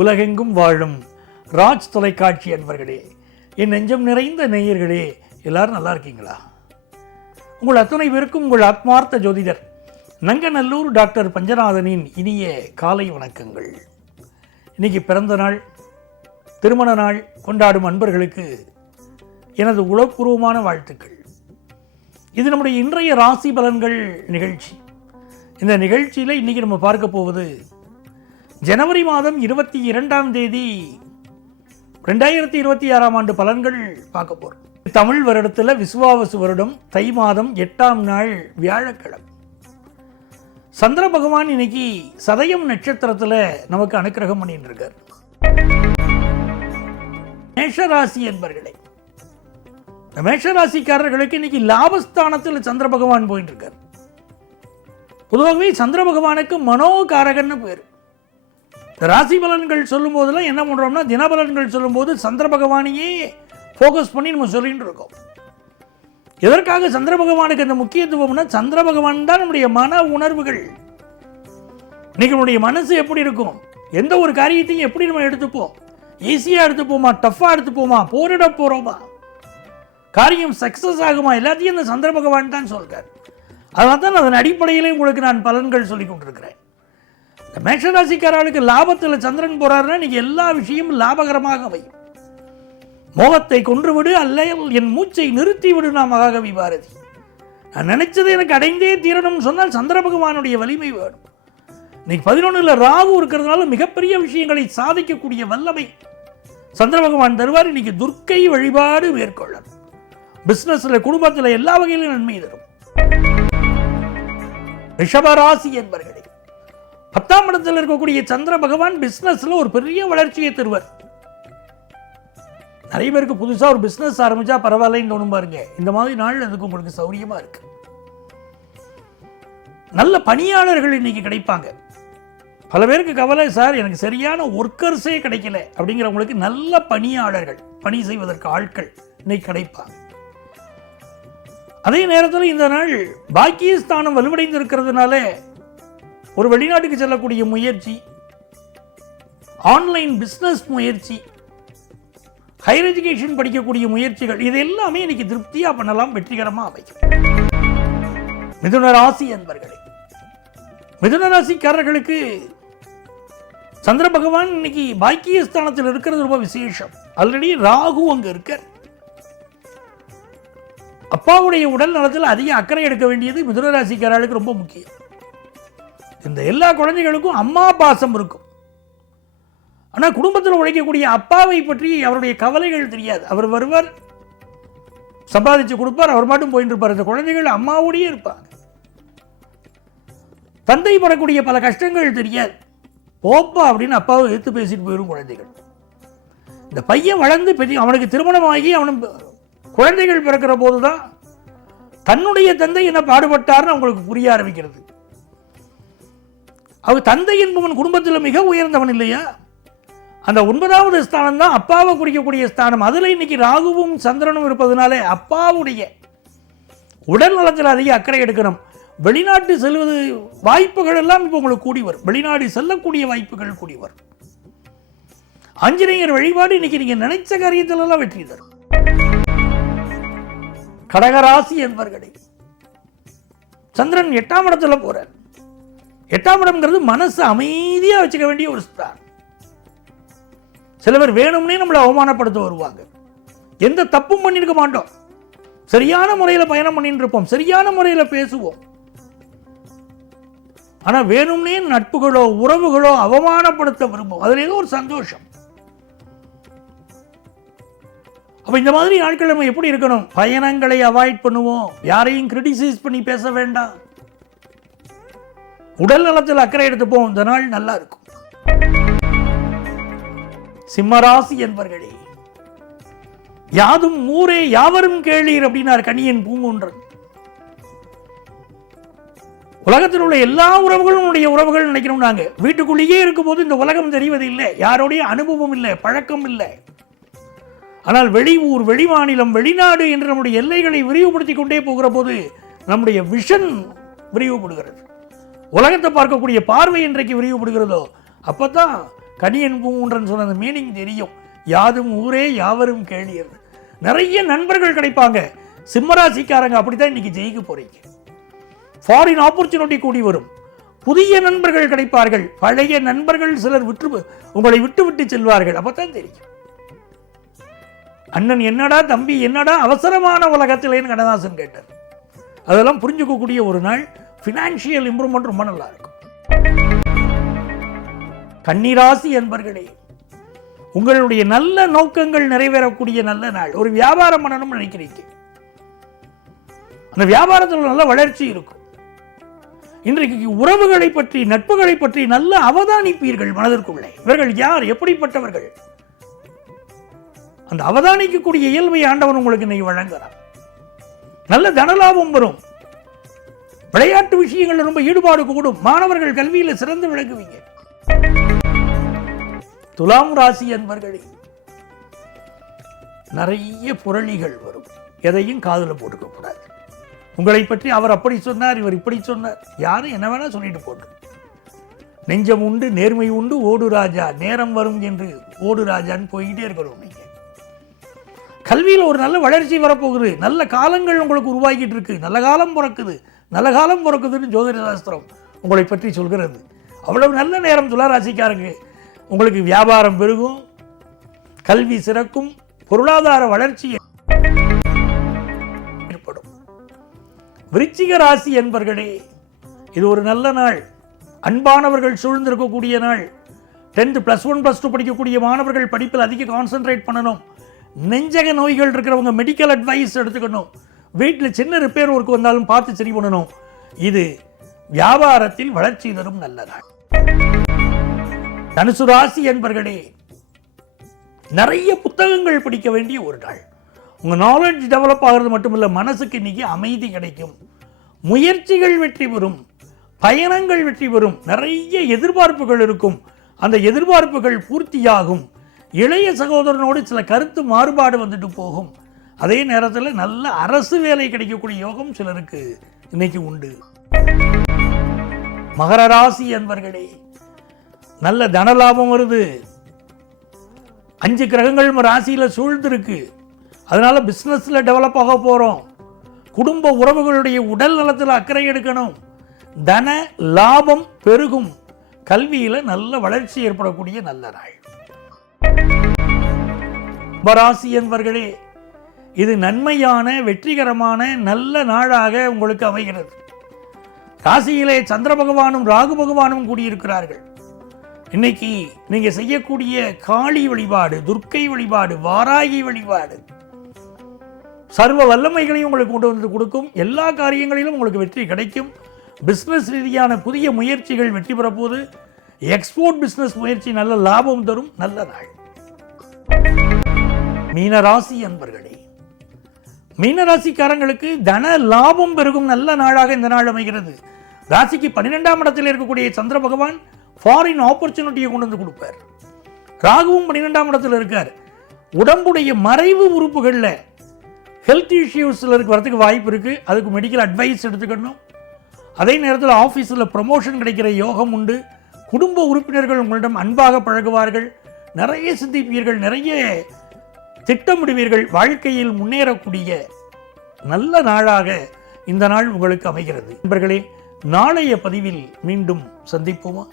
உலகெங்கும் வாழும் ராஜ் தொலைக்காட்சி அன்பர்களே, என் நெஞ்சம் நிறைந்த நேயர்களே, எல்லாரும் நல்லா இருக்கீங்களா? உங்கள் அத்தனை பேருக்கும் உங்கள் ஆத்மார்த்த ஜோதிடர் நங்கநல்லூர் டாக்டர் பஞ்சநாதனின் இனிய காலை வணக்கங்கள். இன்னைக்கு பிறந்த நாள், திருமண நாள் கொண்டாடும் அன்பர்களுக்கு எனது உளப்பூர்வமான வாழ்த்துக்கள். இது நம்முடைய இன்றைய ராசி பலன்கள் நிகழ்ச்சி. இந்த நிகழ்ச்சியில் இன்னைக்கு நம்ம பார்க்க போவது ஜனவரி மாதம் 22ஆம் தேதி 2026ஆம் ஆண்டு பலன்கள் பார்க்க போகிறோம். தமிழ் வருடத்தில் விசுவாவசு வருடம் தை மாதம் 8ஆம் நாள் வியாழக்கிழமை. சந்திர பகவான் இன்னைக்கு சதயம் நட்சத்திரத்தில் நமக்கு அனுக்கிரகம் பண்ணிட்டு இருக்கார். மேஷராசி என்பர்களே, மேஷராசிக்காரர்களுக்கு இன்னைக்கு லாபஸ்தானத்தில் சந்திர பகவான் போயிட்டு இருக்கார். பொதுவாகவே சந்திர பகவானுக்கு மனோகாரகன்னு பேர். ராசி பலன்கள் சொல்லும் போதெல்லாம் என்ன பண்ணுறோம்னா, தினபலன்கள் சொல்லும் போது சந்திர பகவானையே ஃபோக்கஸ் பண்ணி நம்ம சொல்லிட்டு இருக்கோம். எதற்காக சந்திர பகவானுக்கு அந்த முக்கியத்துவம்னா, சந்திர பகவான் தான் நம்முடைய மன உணர்வுகள். இன்னைக்கு நம்முடைய மனசு எப்படி இருக்கும், எந்த ஒரு காரியத்தையும் எப்படி நம்ம எடுத்துப்போம், ஈஸியாக எடுத்துப்போமா, டஃப்பாக எடுத்துப்போமா, போரிட போகிறோமா, காரியம் சக்ஸஸ் ஆகுமா, எல்லாத்தையும் இந்த சந்திர பகவான் தான் சொல்கிறார். அதனால தான் அதன் அடிப்படையிலே உங்களுக்கு நான் பலன்கள் சொல்லி கொண்டிருக்கிறேன். இந்த மேஷராசிக்காரர்களுக்கு லாபத்தில் சந்திரன் போறாருன்னா இன்னைக்கு எல்லா விஷயமும் லாபகரமாக அமையும். மோகத்தை கொன்றுவிடு, அல்ல என் மூச்சை நிறுத்திவிடு நான் மகாகவி பாரதி. நான் நினைச்சது எனக்கு அடைந்தே தீரணும்னு சொன்னால் சந்திர பகவானுடைய வலிமை வேணும். இன்னைக்கு 11ல் ராகு இருக்கிறதுனால மிகப்பெரிய விஷயங்களை சாதிக்கக்கூடிய வல்லமை சந்திர பகவான் தருவார். இன்னைக்கு துர்க்கை வழிபாடு மேற்கொள்ளணும். பிசினஸ்ல, குடும்பத்தில் எல்லா வகையிலும் நன்மை தரும். ரிஷபராசி என்பர்களே, 10ஆம் இடத்தில் இருக்கக்கூடிய சந்திர பகவான் பிசினஸ்ல ஒரு பெரிய வளர்ச்சியை தருவார். நிறைய பேருக்கு புதுசா ஒரு பிசினஸ் ஆரம்பிச்சா பரவாயில்லைன்னு தோணும் பாருங்க. இந்த மாதிரி நாள் அதுக்கு உங்களுக்கு சௌரியமா இருக்கு. நல்ல பணியாளர்கள் இன்னைக்கு கிடைப்பாங்க. பல பேருக்கு கவலை, சார் எனக்கு சரியான ஒர்க்கர்ஸே கிடைக்கல அப்படிங்கிறவங்களுக்கு நல்ல பணியாளர்கள், பணி செய்வதற்கு ஆட்கள் இன்னைக்கு கிடைப்பாங்க. அதே நேரத்தில் இந்த நாள் பாக்கியஸ்தானம் வலுவடைந்து இருக்கிறதுனால ஒரு வெளிநாட்டுக்கு செல்லக்கூடிய முயற்சி, ஆன்லைன் பிசினஸ் முயற்சி, ஹையர் எஜுகேஷன் படிக்கக்கூடிய முயற்சிகள், இது எல்லாமே இன்னைக்கு திருப்தியா பண்ணலாம், வெற்றிகரமா அமைக்கும். மிதுன ராசி என்பர்களே, மிதுன ராசிக்காரர்களுக்கு சந்திர பகவான் இன்னைக்கு பாக்கியஸ்தானத்தில் இருக்கிறது ரொம்ப விசேஷம். ஆல்ரெடி ராகு அங்க இருக்க. அப்பாவுடைய உடல் நலத்தில் அதிக அக்கறை எடுக்க வேண்டியது மிதுன ராசிக்காரர்களுக்கு ரொம்ப முக்கியம். இந்த எல்லா குழந்தைகளுக்கும் அம்மா பாசம் இருக்கும். ஆனால் குடும்பத்தில் உழைக்கக்கூடிய அப்பாவை பற்றி அவருடைய கவலைகள் தெரியாது. அவர் வருவார், சம்பாதிச்சு கொடுப்பார், அவர் மட்டும் போயிட்டு இருப்பார். இந்த குழந்தைகள் அம்மாவோடயே இருப்பாங்க. தந்தை படக்கூடிய பல கஷ்டங்கள் தெரியாது. போப்பா அப்படின்னு அப்பாவை எடுத்து பேசிட்டு போயிடும் குழந்தைகள். இந்த பையன் வளர்ந்து பெரிய அவனுக்கு திருமணமாகி அவனும் குழந்தைகள் பிறக்கிற போதுதான் தன்னுடைய தந்தை என்ன பாடுபட்டார்னு அவங்களுக்கு புரிய ஆரம்பிக்கிறது. அவர் தந்தை என்பவன் குடும்பத்தில் மிக உயர்ந்தவன் இல்லையா? அந்த 9வது ஸ்தானம் தான் அப்பாவை குறிக்கக்கூடிய ஸ்தானம். அதில் இன்னைக்கு ராகுவும் சந்திரனும் இருப்பதனால அப்பாவுடைய உடல் நலத்தில் அதிக அக்கறை எடுக்கணும். வெளிநாட்டு செல்வது வாய்ப்புகள் எல்லாம் இப்போ உங்களுக்கு கூடி வரும். வெளிநாடு செல்லக்கூடிய வாய்ப்புகள் கூடி வரும். ஆஞ்சநேயர் வழிபாடு இன்னைக்கு நீங்க நினைச்ச காரியத்திலெல்லாம் வெற்றி தரும். கடகராசி என்பர்களே, சந்திரன் 8ஆம் இடத்துல போறார். 8ஆம் இடம்ங்கிறது மனசு அமைதியா வச்சுக்க வேண்டிய ஒரு ஸ்தானம். சில பேர் வேணும்னே நம்மளை அவமானப்படுத்த வருவாங்க. எந்த தப்பும் பண்ணிருக்க மாட்டோம். சரியான முறையில் பயணம் பண்ணிட்டு இருப்போம், சரியான முறையில் பேசுவோம். ஆனா வேணும்னே நட்புகளோ உறவுகளோ அவமானப்படுத்த விரும்பும். அதுல ஏதோ ஒரு சந்தோஷம். அப்ப இந்த மாதிரி நாட்கள் நம்ம எப்படி இருக்கணும்? பயணங்களை அவாய்ட் பண்ணுவோம். யாரையும் கிரிட்டிசைஸ் பண்ணி பேச வேண்டாம். உடல் நலத்தில் அக்கறை எடுத்துப்போம். இந்த நாள் நல்லா இருக்கும். சிம்மராசி என்பர்களே, யாதும் ஊரே யாவரும் கேளீர் அப்படின்னார் கணியன் பூங்குன்றன். உலகத்தில் உள்ள எல்லா உறவுகளும் உறவுகள் நினைக்கணும். நாங்க வீட்டுக்குள்ளேயே இருக்கும் போது இந்த உலகம் தெரிவது இல்லை, யாரோடைய அனுபவம் இல்லை, பழக்கம் இல்லை. ஆனால் வெளி ஊர், வெளி மாநிலம், வெளிநாடு என்று நம்முடைய எல்லைகளை விரிவுபடுத்திக் கொண்டே போகிற போது நம்முடைய விஷன் விரிவுபடுகிறது. உலகத்தை பார்க்கக்கூடிய பார்வை இன்றைக்கு விரிவுபடுகிறதோ அப்பதான் கணியன் பூங்குன்றன் சொன்ன அந்த மீனிங் தெரியும். யாதும் ஊரே யாவரும் கேளியர். நிறைய நண்பர்கள் கிடைப்பாங்க. சிம்மராசிக்காரங்க அப்படித்தான் இன்னைக்கு ஜெயிக்க போறீங்க. ஃபாரின் ஆப்பர்ச்சுனிட்டி கூடி வரும். புதிய நண்பர்கள் கிடைப்பார்கள். பழைய நண்பர்கள் சிலர் உங்களை விட்டு விட்டு செல்வார்கள். அப்பதான் தெரியும் அண்ணன் என்னடா தம்பி என்னடா அவசரமான உலகத்திலேன்னு கண்ணதாசன் கேட்டார். அதெல்லாம் புரிஞ்சுக்கக்கூடிய ஒரு நாள். ஃபினான்ஷியல் இம்ப்ரூவ்மெண்ட் ரொம்ப நல்லா இருக்கும். கன்னிராசி என்பர்களே, உங்களுடைய நல்ல நோக்கங்கள் நிறைவேறக்கூடிய நல்ல நாள். ஒரு வியாபாரம் பண்ணணும்னு நினைக்கிறீங்க, அந்த வியாபாரத்தில் நல்ல வளர்ச்சி இருக்கும். இன்றைக்கு உறவுகளை பற்றி நட்புகளை பற்றி நல்ல அவதானிப்பீர்கள் மனதிற்குள்ளே. இவர்கள் யார், எப்படிப்பட்டவர்கள், அந்த அவதானிக்கக்கூடிய இயல்பை ஆண்டவன் உங்களுக்கு இன்னைக்கு வழங்குகிறார். நல்ல தனலாபம் வரும். விளையாட்டு விஷயங்கள் ரொம்ப ஈடுபாடு கூடும். மாணவர்கள் கல்வியில் சிறந்து விளங்குவீங்க. துலாம் ராசி என்பர்களே, நிறைய புரளிகள் வரும். எதையும் காதுல போட்டுக்க கூடாது. உங்களை பற்றி அவர் அப்படி சொன்னார், இவர் இப்படி சொன்னார். யாரும் என்ன வேணா சொல்லிட்டு போட்டு. நெஞ்சம் உண்டு, நேர்மை உண்டு, ஓடு ராஜா, நேரம் வரும் என்று ஓடு ராஜான்னு போய்கிட்டே இருக்கணும். நீங்க கல்வியில் ஒரு நல்ல வளர்ச்சி வரப்போகுது. நல்ல காலங்கள் உங்களுக்கு உருவாக்கிட்டு இருக்கு. நல்ல காலம் பிறக்குது, நல்ல காலம் பிறக்குதுன்னு ஜோதிட சாஸ்திரம் உங்களை பற்றி சொல்கிறது. அவ்வளவு நல்ல நேரம் துளாராசிக்காரங்க. உங்களுக்கு வியாபாரம் பெருகும், கல்வி சிறக்கும், பொருளாதார வளர்ச்சி ஏற்படும். விருச்சிக ராசி என்பர்களே, இது ஒரு நல்ல நாள். அன்பானவர்கள் சூழ்ந்திருக்கக்கூடிய நாள். 10th +1 +2 படிக்கக்கூடிய மாணவர்கள் படிப்பில் அதிக கான்சென்ட்ரேட் பண்ணணும். நெஞ்சக நோய்கள் இருக்கிறவங்க மெடிக்கல் அட்வைஸ் எடுத்துக்கணும். வீட்டில் சின்ன ரிப்பேர் ஒர்க் வந்தாலும் பார்த்து சரி பண்ணணும். இது வியாபாரத்தில் வளர்ச்சி தரும் நல்ல நாள். தனுசு ராசி என்பர்களே, நிறைய புத்தகங்கள் படிக்க வேண்டிய ஒரு நாள். உங்க நாலேஜ் டெவலப் ஆகிறது மட்டுமில்ல, மனசுக்கு இன்னைக்கு அமைதி கிடைக்கும். முயற்சிகள் வெற்றி பெறும், பயணங்கள் வெற்றி பெறும். நிறைய எதிர்பார்ப்புகள் இருக்கும், அந்த எதிர்பார்ப்புகள் பூர்த்தியாகும். இளைய சகோதரனோடு சில கருத்து மாறுபாடு வந்துட்டு போகும். அதே நேரத்தில் நல்ல அரசு வேலை கிடைக்கக்கூடிய யோகம் சிலருக்கு இன்னைக்கு உண்டு. மகர ராசி என்பர்களே, நல்ல தனலாபம் வருது. 5 கிரகங்கள் ராசியில சூழ்ந்திருக்கு. அதனால பிசினஸ்ல டெவலப் ஆக போறோம். குடும்ப உறவுகளுடைய உடல் நலத்தில் அக்கறை எடுக்கணும். தன லாபம் பெருகும். கல்வியில நல்ல வளர்ச்சி ஏற்படக்கூடிய நல்ல நாள். கும்பராசி என்பர்களே, இது நன்மையான வெற்றிகரமான நல்ல நாளாக உங்களுக்கு அமைகிறது. ராசியிலே சந்திர பகவானும் ராகு பகவானும் கூடியிருக்கிறார்கள். இன்னைக்கு நீங்க செய்யக்கூடிய காளி வழிபாடு, துர்க்கை வழிபாடு, வாராகி வழிபாடு சர்வ வல்லமைகளையும் உங்களுக்கு கொண்டு வந்து கொடுக்கும். எல்லா காரியங்களிலும் உங்களுக்கு வெற்றி கிடைக்கும். பிசினஸ் ரீதியான புதிய முயற்சிகள் வெற்றி பெறப்போது. எக்ஸ்போர்ட் பிசினஸ் முயற்சி நல்ல லாபம் தரும் நல்ல நாள். மீனராசி அன்பர்களே, மீனராசிக்காரங்களுக்கு தன லாபம் பெருகும் நல்ல நாளாக இந்த நாள் அமைகிறது. ராசிக்கு 12ஆம் இடத்தில் இருக்கக்கூடிய சந்திர பகவான் ஃபாரின் ஆப்பர்ச்சுனிட்டியை கொண்டு வந்து கொடுப்பார். ராகுவும் 12ஆம் இடத்தில் இருக்கார். உடம்புடைய மறைவு உறுப்புகளில் ஹெல்த் இஷ்யூஸ் சிலருக்கு வரதுக்கு வாய்ப்பு இருக்கு. அதுக்கு மெடிக்கல் அட்வைஸ் எடுத்துக்கணும். அதே நேரத்தில் ஆஃபீஸில் ப்ரமோஷன் கிடைக்கிற யோகம் உண்டு. குடும்ப உறுப்பினர்கள் உங்களிடம் அன்பாக பழகுவார்கள். நிறைய சிந்திப்பீர்கள், நிறைய திட்டமிடுவீர்கள். வாழ்க்கையில் முன்னேறக்கூடிய நல்ல நாளாக இந்த நாள் உங்களுக்கு அமைகிறது. நண்பர்களே, நாளைய பதிவில் மீண்டும் சந்திப்போமா?